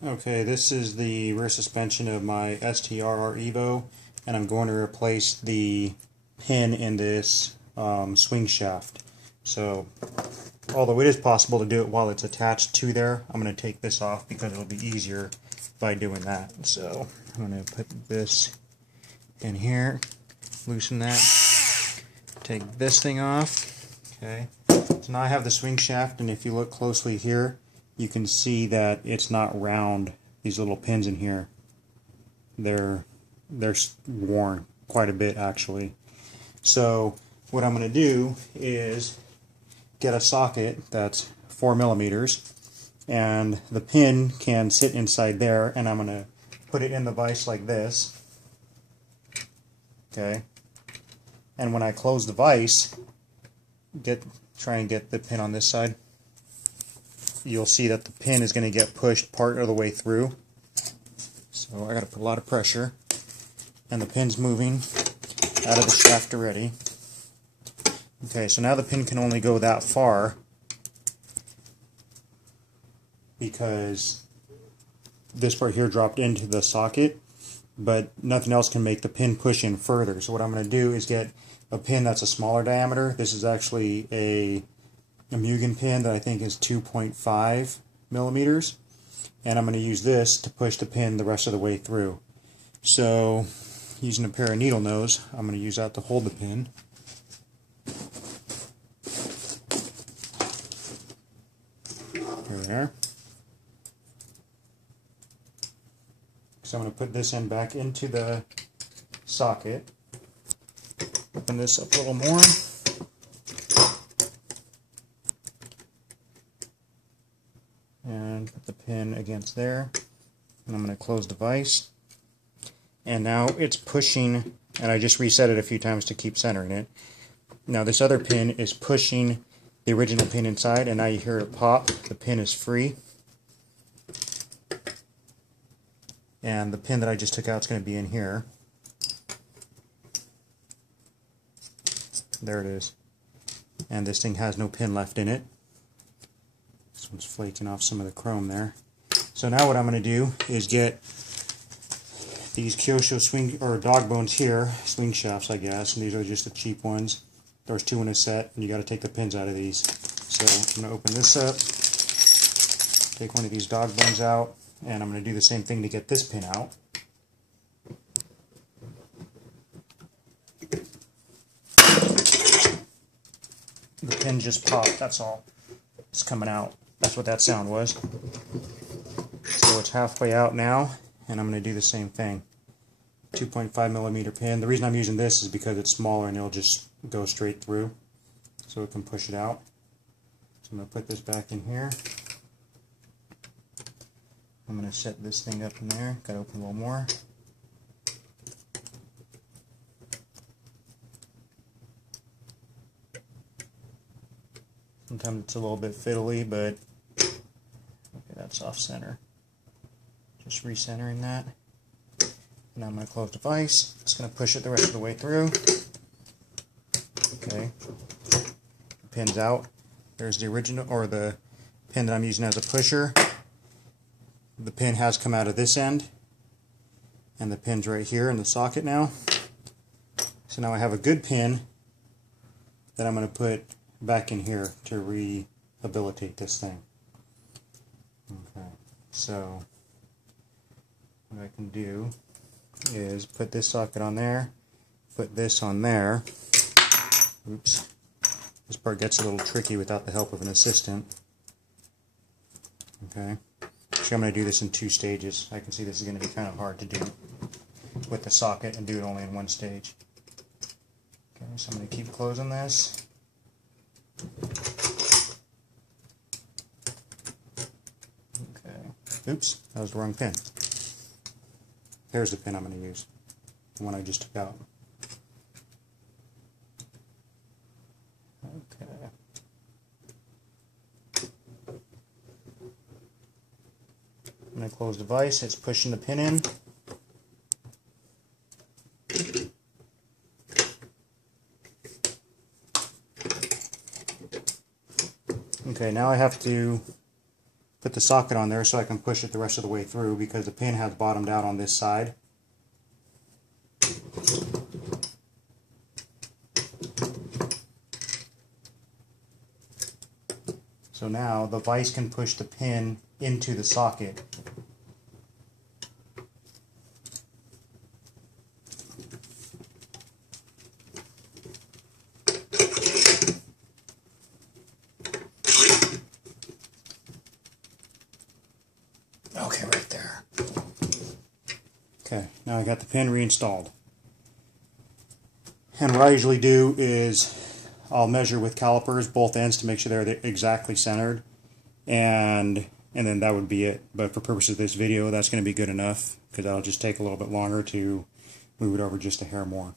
Okay, this is the rear suspension of my ST-RR Evo, and I'm going to replace the pin in this swing shaft. So, although it is possible to do it while it's attached to there, I'm going to take this off because it'll be easier by doing that. So, I'm going to put this in here, loosen that, take this thing off. Okay, so now I have the swing shaft, and if you look closely here, you can see that it's not round. These little pins in here, they're worn quite a bit actually. So what I'm going to do is get a socket that's 4 millimeters, and the pin can sit inside there, and I'm going to put it in the vise like this. Okay, and when I close the vise, try and get the pin on this side. You'll see that the pin is going to get pushed part of the way through. So I got to put a lot of pressure, and the pin's moving out of the shaft already. Okay, so now the pin can only go that far because this part here dropped into the socket, but nothing else can make the pin push in further. So what I'm going to do is get a pin that's a smaller diameter. This is actually a Mugen pin that I think is 2.5 millimeters, and I'm going to use this to push the pin the rest of the way through. So using a pair of needle nose, I'm going to use that to hold the pin. Here we are. So I'm going to put this end back into the socket, open this up a little more. And put the pin against there, and I'm going to close the vise, and now it's pushing, and I just reset it a few times to keep centering it. Now this other pin is pushing the original pin inside, and now you hear it pop. The pin is free, and the pin that I just took out is going to be in here. There it is, and this thing has no pin left in it. This one's flaking off some of the chrome there. So now what I'm going to do is get these Kyosho swing or dog bones here, swing shafts I guess, and these are just the cheap ones. There's 2 in a set, and you got to take the pins out of these. So I'm going to open this up, take one of these dog bones out, and I'm going to do the same thing to get this pin out. The pin just popped, that's all. It's coming out. That's what that sound was. So it's halfway out now, and I'm going to do the same thing. 2.5 millimeter pin. The reason I'm using this is because it's smaller and it'll just go straight through, so it can push it out. So I'm going to put this back in here. I'm going to set this thing up in there. Got to open a little more. Sometimes it's a little bit fiddly, but okay, that's off center. Just recentering that. Now I'm going to close the vise. It's going to push it the rest of the way through. Okay, the pin's out. There's the original, or the pin that I'm using as a pusher. The pin has come out of this end, and the pin's right here in the socket now. So now I have a good pin that I'm going to put back in here to rehabilitate this thing. Okay, so what I can do is put this socket on there, put this on there. Oops, this part gets a little tricky without the help of an assistant. Okay, so I'm going to do this in 2 stages. I can see this is going to be kind of hard to do with the socket and do it only in 1 stage. Okay, so I'm going to keep closing this. Okay, oops, that was the wrong pin. Here's the pin I'm going to use, the one I just took out. Okay. I'm going to close the vise. It's pushing the pin in. Okay, now I have to put the socket on there so I can push it the rest of the way through, because the pin has bottomed out on this side. So now the vise can push the pin into the socket. Okay, right there. Okay, now I got the pin reinstalled. And what I usually do is I'll measure with calipers both ends to make sure they're exactly centered, and then that would be it. But for purposes of this video, that's going to be good enough, because that'll just take a little bit longer to move it over just a hair more.